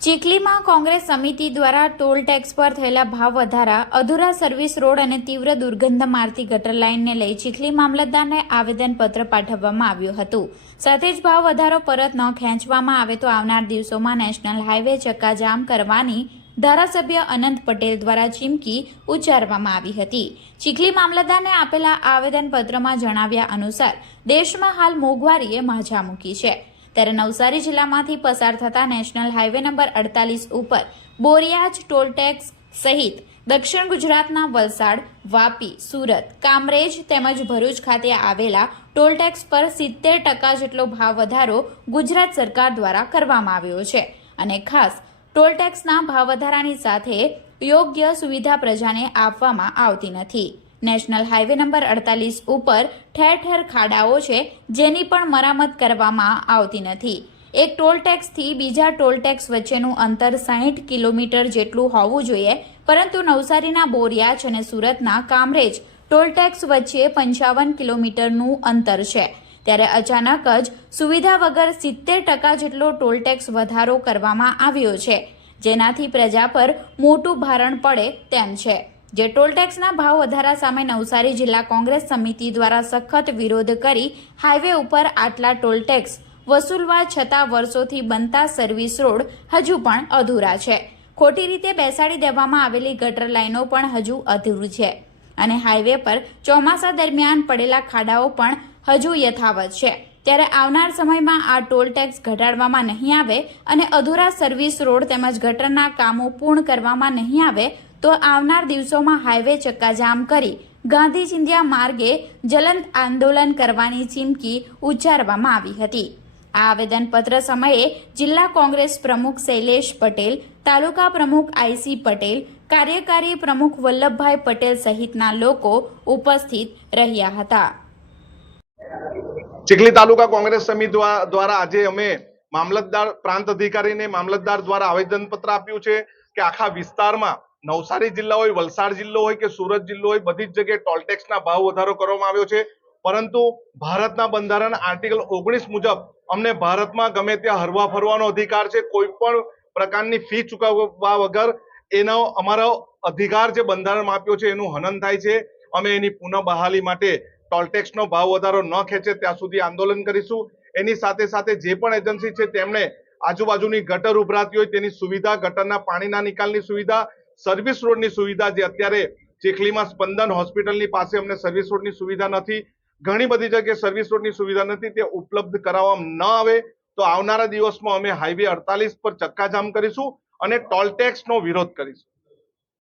ચીખલીમાં કોંગ્રેસ સમિતિ દ્વારા toll tax પર થયેલા ભાવ વધારા, અધૂરા સર્વિસ રોડ અને તીવ્ર દુર્ગંધ મારતી ગટર લાઇનને લઈ ચીખલી મામલતદારને આવેદનપત્ર પાઠવવામાં આવ્યું હતું। સાથે જ ભાવ વધારો પરત ન ખેંચવામાં આવે તો આવનાર દિવસોમાં નેશનલ હાઈવે ચક્કાજામ કરવાની ધારાસભ્ય અનંત પટેલ દ્વારા ચીમકી ઉચ્ચારવામાં આવી હતી। ચીખલી મામલતદારને આપેલા આવેદનપત્રમાં જણાવ્યા અનુસાર દેશમાં હાલ મોંઘવારીએ માઝા મૂકી છે, ત્યારે નવસારી જિલ્લામાંથી પસાર થતા નેશનલ હાઈવે નંબર 48 ઉપર બોરિયાજ ટોલ ટેક્સ સહિત દક્ષિણ ગુજરાતના વલસાડ, વાપી, સુરત, કામરેજ તેમજ ભરૂચ ખાતે આવેલા ટોલ ટેક્સ પર 70% જેટલો ભાવ વધારો ગુજરાત સરકાર દ્વારા કરવામાં આવ્યો છે અને ખાસ ટોલ ટેક્સના ભાવ વધારાની સાથે યોગ્ય સુવિધા પ્રજાને આપવામાં આવતી નથી। નેશનલ હાઈવે નંબર 48 ઉપર ઠેર ઠેર ખાડાઓ છે, જેની પણ મરામત કરવામાં આવતી નથી। એક ટોલ ટેક્સથી બીજા ટોલ ટેક્સ વચ્ચેનું અંતર 60 કિલોમીટર જેટલું હોવું જોઈએ, પરંતુ નવસારીના બોરિયાજ અને સુરતના કામરેજ ટોલ ટેક્સ વચ્ચે 55 કિલોમીટરનું અંતર છે, ત્યારે અચાનક જ સુવિધા વગર 70% જેટલો ટોલ ટેક્સ વધારો કરવામાં આવ્યો છે, જેનાથી પ્રજા પર મોટું ભારણ પડે તેમ છે। જે ટોલ ટેક્સના ભાવ વધારા સામે નવસારી જિલ્લા કોંગ્રેસ સમિતિ દ્વારા સખત વિરોધ કરી હાઈવે ઉપર આટલા ટોલ ટેક્સ વસૂલવા છતાં વર્ષોથી બનતા સર્વિસ રોડ હજુ પણ અધૂરા છે। ખોટી રીતે બેસાડી દેવામાં આવેલી ગટર લાઈનો પણ હજુ અધૂરી છે અને હાઈવે પર ચોમાસા દરમિયાન પડેલા ખાડાઓ પણ હજુ યથાવત છે। ત્યારે આવનાર સમયમાં આ ટોલ ટેક્સ ઘટાડવામાં નહીં આવે અને અધૂરા સર્વિસ રોડ તેમજ ગટરના કામો પૂર્ણ કરવામાં નહીં આવે તો આવનાર દિવસોમાં હાઈવે ચક્કાજામ કરી ગાંધી ચિંધ્યા માર્ગે જલંત આંદોલન કરવાની ચીમકી ઉચ્ચારવામાં આવી હતી। આ આવેદનપત્ર સમયે જિલ્લા કોંગ્રેસ પ્રમુખ શૈલેષ પટેલ, તાલુકા પ્રમુખ આઈસી પટેલ, કાર્યકારી પ્રમુખ વલ્લભભાઈ પટેલ સહિતના લોકો ઉપસ્થિત રહ્યા હતા। ચીખલી તાલુકા કોંગ્રેસ સમિતિ દ્વારા આજે અમે મામલતદાર, પ્રાંત અધિકારીને મામલતદાર દ્વારા આવેદનપત્ર આપ્યું છે કે આખા વિસ્તારમાં નવસારી જિલ્લા હોય, વલસાડ જિલ્લો હોય કે સુરત જિલ્લો હોય, બધી જ જગ્યાએ ટોલ ટેક્સના ભાવ વધારો કરવામાં આવ્યો છે, પરંતુ ભારતના બંધારણ આર્ટિકલ 19 મુજબ અમને ભારતમાં ગમે ત્યાં હરવા ફરવાનો અધિકાર છે। કોઈ પણ પ્રકારની ફી ચૂકવવા વગર એનો અમારો અધિકાર જે બંધારણમાં આપ્યો છે એનું હનન થાય છે। અમે એની પુનઃ બહાલી માટે ટોલ ટેક્સનો ભાવ વધારો ન ખેંચે ત્યાં સુધી આંદોલન કરીશું। એની સાથે સાથે જે પણ એજન્સી છે તેમણે આજુબાજુની ગટર ઉભરાતી હોય તેની સુવિધા, ગટરના પાણીના નિકાલની સુવિધા, સર્વિસ રોડની સુવિધા, જે અત્યારે ચીખલીમાં સ્પંદન હોસ્પિટલની પાસે અમને સર્વિસ રોડની સુવિધા નથી, ઘણી બધી જગ્યાએ સર્વિસ રોડની સુવિધા નથી, તે ઉપલબ્ધ કરાવવામાં ન આવે તો આવનારા દિવસમાં અમે હાઈવે 48 પર ચક્કાજામ કરીશું અને ટોલ ટેક્સનો વિરોધ કરીશું।